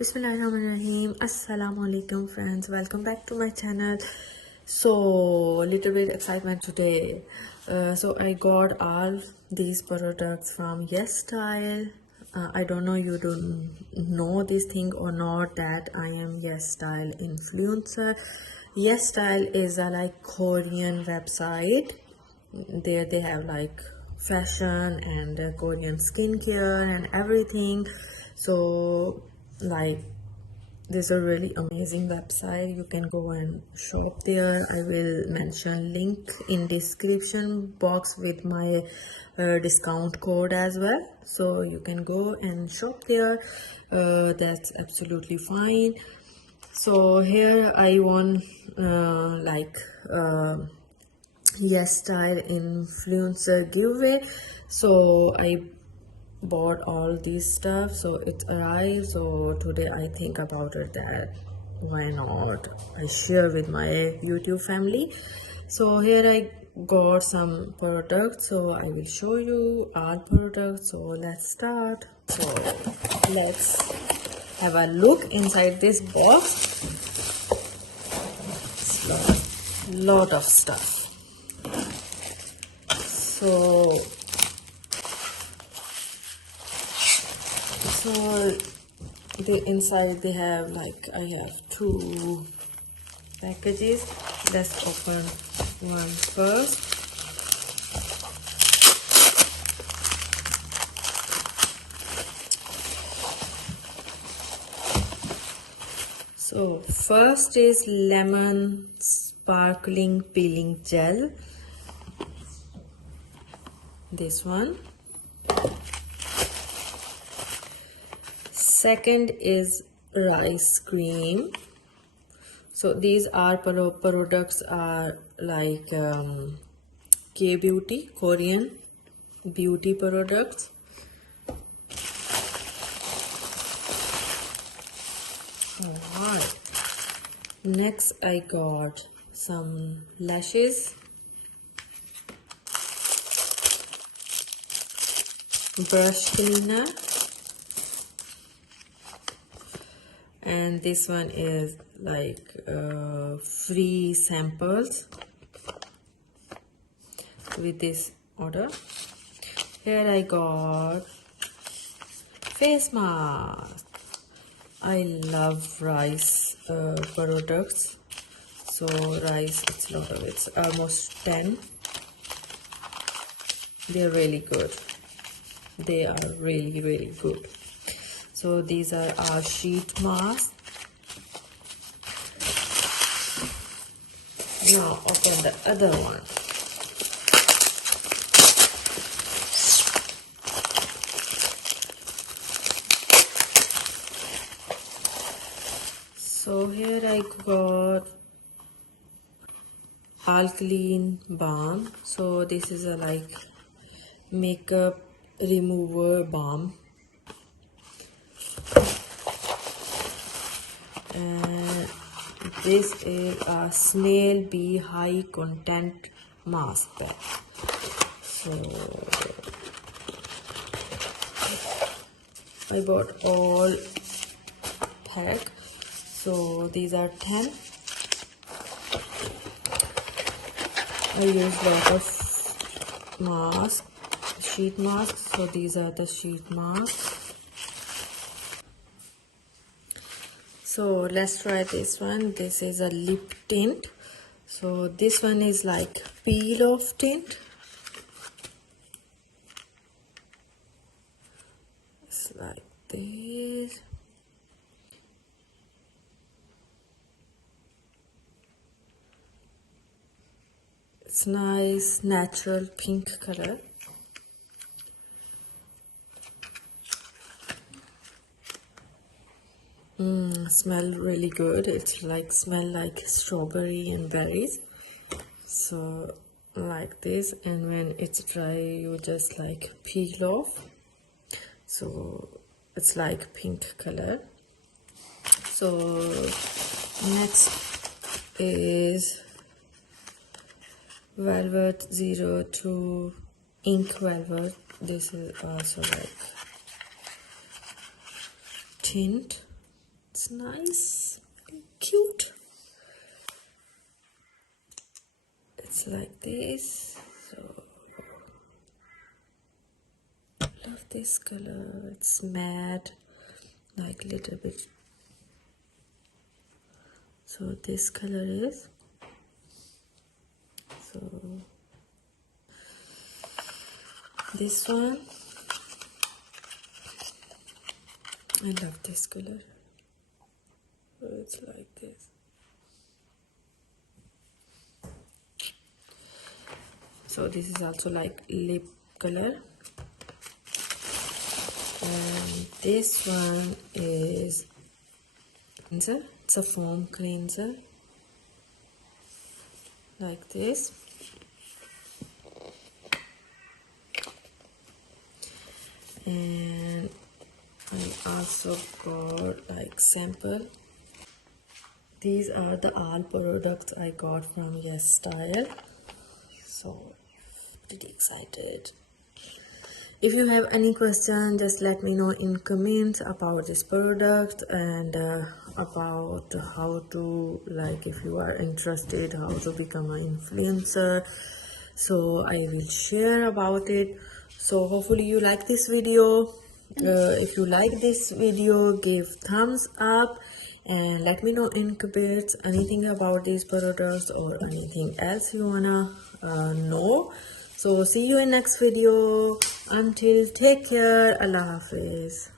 Bismillahirrahmanirrahim. Assalamu alaikum friends. Welcome back to my channel. So little bit excitement today. So I got all these products from YesStyle. I don't know you don't know this thing or not that I am YesStyle influencer. YesStyle is a like Korean website. There they have like fashion and Korean skincare and everything. So like this is a really amazing website. You can go and shop there. I will mention link in description box with my discount code as well, so you can go and shop there. That's absolutely fine. So here I won YesStyle influencer giveaway. So I bought all this stuff, so it arrived. So today I think about it that why not I share with my YouTube family. So here I got some products, so I will show you all products. So let's start. So let's have a look inside this box. It's lot of stuff. So the inside they have like I have two packages. Let's open one first. So first is lemon sparkling peeling gel, this one. Second is rice cream. So these are products are like K-beauty, Korean beauty products. Alright, next I got some lashes, brush cleaner, and this one is like free samples with this order. Here I got face mask. I love rice products. So rice, it's a lot of it's almost 10. They're really good. They are really good. So these are our sheet masks. Now open the other one. So here I got alkaline balm. So this is a like makeup remover balm, and this is a snail bee high content mask pack. So I bought all pack. So these are 10. I use lot of masks, sheet masks. So these are the sheet masks. So let's try this one. This is a lip tint. So this one is like peel off tint. It's like this. It's nice natural pink color. Smell really good. It's like smell like strawberry and berries. So like this, and when it's dry you just like peel off. So it's like pink color. So next is Velvet 02 Ink Velvet. This is also like tint. it's nice, cute. It's like this. So love this color. It's matte, like little bit. So this color is, so this one, I love this color. So it's like this. So this is also like lip color, and this one is cleanser. It's a foam cleanser, like this. And I also got like sample. These are the all products I got from YesStyle. So pretty excited. If you have any question, just let me know in comments about this product, and about how to, like, if you are interested how to become an influencer, so I will share about it. So hopefully you like this video. If you like this video, give thumbs up and let me know in comments anything about these products or anything else you wanna know. So see you in next video. Until, take care. Allah Hafiz.